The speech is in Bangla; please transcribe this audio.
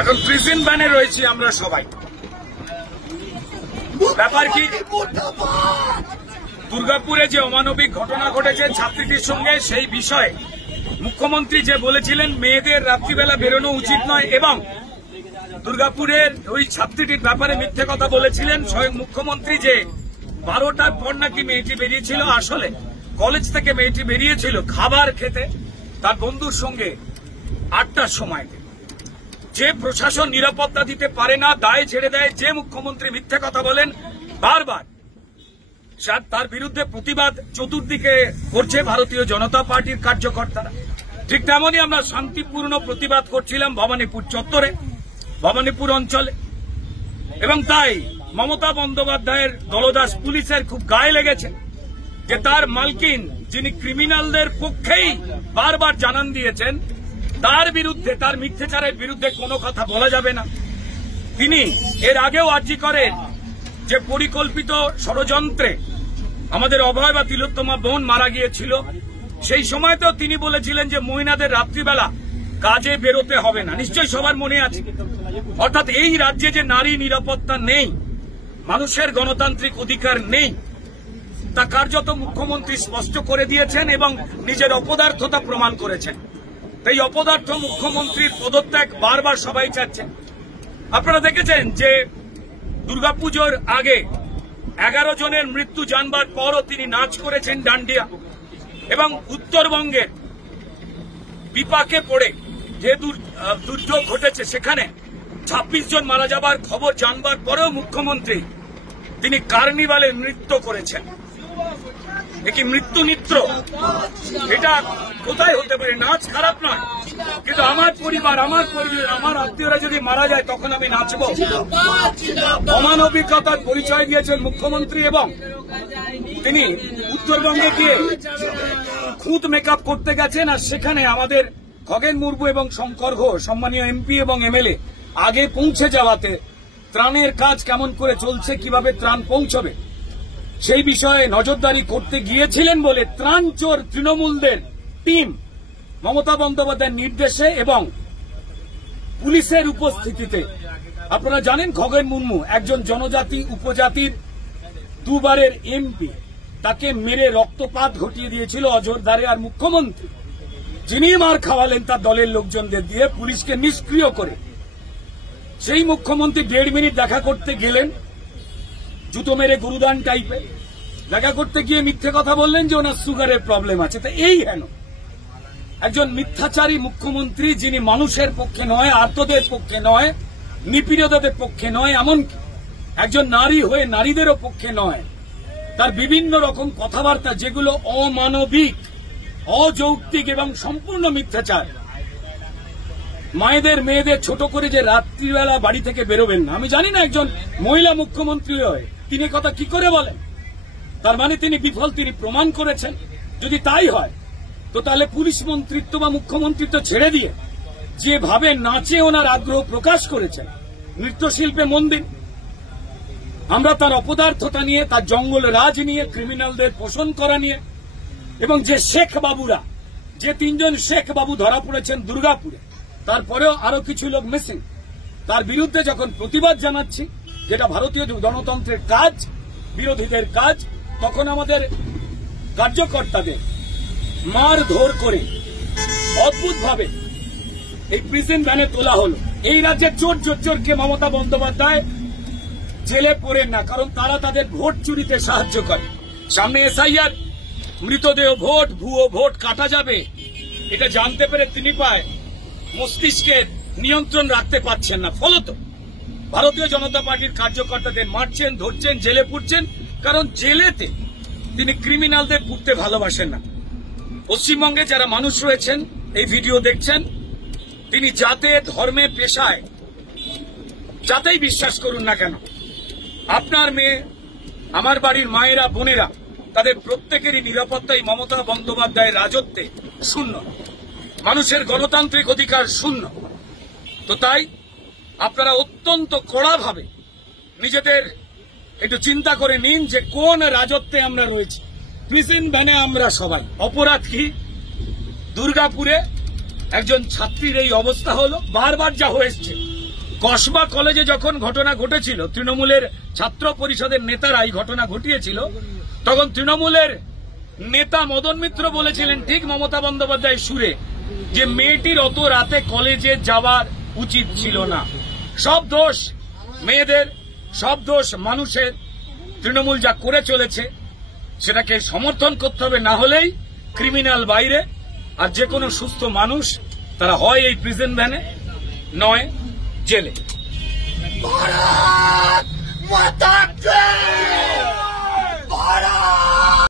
এখন প্রিজন ভ্যানে রয়েছি আমরা সবাই। ব্যাপার কি, দুর্গাপুরে যে অমানবিক ঘটনা ঘটেছে ছাত্রীটির সঙ্গে, সেই বিষয়ে মুখ্যমন্ত্রী যে বলেছিলেন মেয়েদের রাত্রিবেলা বেরোনো উচিত নয়, এবং দুর্গাপুরের ওই ছাত্রীটির ব্যাপারে মিথ্যে কথা বলেছিলেন স্বয়ং মুখ্যমন্ত্রী যে 12টার পর নাকি মেয়েটি বেরিয়েছিল। আসলে কলেজ থেকে মেয়েটি বেরিয়েছিল খাবার খেতে তার বন্ধুর সঙ্গে 8টার সময়। যে প্রশাসন নিরাপত্তা দিতে পারে না, দায় ছেড়ে দেয়, যে মুখ্যমন্ত্রী মিথ্যে কথা বলেন বারবার, তার বিরুদ্ধে প্রতিবাদ চতুর্দিকে করছে ভারতীয় জনতা পার্টির কার্যকর্তারা। ঠিক তেমনই আমরা শান্তিপূর্ণ প্রতিবাদ করছিলাম ভবানীপুর চত্বরে, ভবানীপুর অঞ্চলে, এবং তাই মমতা বন্দ্যোপাধ্যায়ের দলদাস পুলিশের খুব গায়ে লেগেছে যে তার মালকিন, যিনি ক্রিমিনালদের পক্ষেই বারবার জানান দিয়েছেন, তার বিরুদ্ধে, তার মিথ্যাচারের বিরুদ্ধে কোনো কথা বলা যাবে না। তিনি এর আগেও আর্জি করেন যে পরিকল্পিত ষড়যন্ত্রে আমাদের অভয় বা তিলোত্তমা বোন মারা গিয়েছিল, সেই সময়তেও তিনি বলেছিলেন যে মহিলাদের রাত্রিবেলা কাজে বেরোতে হবে না। নিশ্চয়ই সবার মনে আছে। অর্থাৎ এই রাজ্যে যে নারী নিরাপত্তা নেই, মানুষের গণতান্ত্রিক অধিকার নেই, তা কার্যত মুখ্যমন্ত্রী স্পষ্ট করে দিয়েছেন এবং নিজের অপদার্থতা প্রমাণ করেছেন। এই অপদার্থ মুখ্যমন্ত্রীর পদত্যাগ বারবার সবাই চাচ্ছেন। আপনারা দেখেছেন যে দুর্গাপুজোর আগে 11 জনের মৃত্যু জানবার পরও তিনি নাচ করেছেন ডান্ডিয়া, এবং উত্তরবঙ্গের বিপাকে পড়ে যে দুর্যোগ ঘটেছে সেখানে 26 জন মারা যাবার খবর জানবার পরেও মুখ্যমন্ত্রী তিনি কার্নিভালে নৃত্য করেছেন। একই মৃত্যু নৃত্য, এটা কোথায় হতে পারে? নাচ খারাপ নয়, কিন্তু আমার পরিবার, আমার আত্মীয়রা যদি মারা যায় তখন আমি নাচব? অমানবিকতার পরিচয় দিয়েছেন মুখ্যমন্ত্রী, এবং তিনি উত্তরবঙ্গে গিয়ে খুদ মেকআপ করতে গেছেন, আর সেখানে আমাদের খগেন মুর্মু এবং শঙ্কর ঘোষ, সম্মানীয় এমপি এবং এমএলএ, আগে পৌঁছে যাওয়াতে ত্রাণের কাজ কেমন করে চলছে, কিভাবে ত্রাণ পৌঁছবে সেই বিষয়ে নজরদারি করতে গিয়েছিলেন বলে ত্রাণ চোর তৃণমূলদের টিম মমতা বন্দ্যোপাধ্যায়ের নির্দেশে এবং পুলিশের উপস্থিতিতে, আপনারা জানেন খগেন মুর্মু একজন জনজাতি উপজাতির দুবারের এমপি, তাকে মেরে রক্তপাত ঘটিয়ে দিয়েছিল অযোধ্যারে। আর মুখ্যমন্ত্রী যিনি মার খাওয়ালেন তার দলের লোকজনদের দিয়ে, পুলিশকে নিষ্ক্রিয় করে, সেই মুখ্যমন্ত্রী 1.5 মিনিট দেখা করতে গেলেন, জুতো মেরে গুরুদান টাইপের দেখা করতে গিয়ে মিথ্যে কথা বললেন যে ওনার সুগারের প্রবলেম আছে। তা এই হেন একজন মিথ্যাচারী মুখ্যমন্ত্রী, যিনি মানুষের পক্ষে নয়, আর্তদের পক্ষে নয়, নিপীড়িতদের পক্ষে নয়, এমনকি একজন নারী হয়ে নারীদেরও পক্ষে নয়, তার বিভিন্ন রকম কথাবার্তা যেগুলো অমানবিক, অযৌক্তিক এবং সম্পূর্ণ মিথ্যাচার। মায়েদের মেয়েদের ছোট করে যে রাত্রিবেলা বাড়ি থেকে বেরোবেন না, আমি জানি না একজন মহিলা মুখ্যমন্ত্রী হয়ে তিনি কথা কি করে বলেন। তার মানে তিনি বিফল, তিনি প্রমাণ করেছেন। যদি তাই হয় তো তাহলে পুলিশ মন্ত্রিত্ব বা মুখ্যমন্ত্রিত্ব ছেড়ে দিয়ে যেভাবে নাচে ওনার আগ্রহ প্রকাশ করেছেন, নৃত্যশিল্পে মন দিন। আমরা তার অপদার্থতা নিয়ে, তার জঙ্গল রাজ নিয়ে, ক্রিমিনালদের পোষণ করা নিয়ে, এবং যে শেখ বাবুরা, যে 3 জন শেখ বাবু ধরা পড়েছেন দুর্গাপুরে, তারপরেও আরো কিছু লোক মিসিং, তার বিরুদ্ধে যখন প্রতিবাদ জানাচ্ছি, যেটা ভারতীয় গণতন্ত্রের কাজ, বিরোধীদের কাজ, তখন আমাদের কার্যকর্তাদের মারধর করে অদ্ভুতভাবে এই প্রিজন ভ্যানে তোলা হলো। এই রাজ্যের চোরকে মমতা বন্দ্যোপাধ্যায় জেলে পড়েন না, কারণ তারা তাদের ভোট চুরিতে সাহায্য করে। সামনে এসআইআর, মৃতদেহ ভোট, ভুয়ো ভোট কাটা যাবে, এটা জানতে পেরে তিনি পায় মস্তিষ্কের নিয়ন্ত্রণ রাখতে পারছেন না। ফলত ভারতীয় জনতা পার্টির কার্যকর্তাদের মারছেন, ধরছেন, জেলে পুরছেন, কারণ জেলেতে তিনি ক্রিমিনালদের পুড়তে ভালোবাসেন না। পশ্চিমবঙ্গে যারা মানুষ রয়েছেন, এই ভিডিও দেখছেন, তিনি জাতে, ধর্মে, পেশায় যাতেই বিশ্বাস করুন না কেন, আপনার মেয়ে, আমার বাড়ির মায়েরা, বোনেরা, তাদের প্রত্যেকেরই নিরাপত্তাই মমতা বন্দ্যোপাধ্যায়ের রাজত্বে শূন্য, মানুষের গণতান্ত্রিক অধিকার শূন্য। তো তাই আপনারা অত্যন্ত কড়াভাবে নিজেদের একটু চিন্তা করে নিন যে কোন রাজত্বে আমরা রয়েছি। প্রিজন ভ্যানে আমরা সবাই। অপরাধ কি? দুর্গাপুরে একজন ছাত্রীর এই অবস্থা হলো, বারবার যা হয়েছে কসবা কলেজে যখন ঘটনা ঘটেছিল, তৃণমূলের ছাত্র পরিষদের নেতারা এই ঘটনা ঘটিয়েছিল, তখন তৃণমূলের নেতা মদন মিত্র বলেছিলেন ঠিক মমতা বন্দ্যোপাধ্যায়ের সুরে যে মেয়েটির অত রাতে কলেজে যাওয়ার উচিত ছিল না। সব দোষ মেয়েদের, সব দোষ মানুষের। তৃণমূল যা করে চলেছে সেটাকে সমর্থন করতে হবে, না হলেই ক্রিমিনাল বাইরে, আর যে কোনো সুস্থ মানুষ তারা হয় এই প্রিজন ভ্যানে, নয় জেলে। भारत माता की, भारत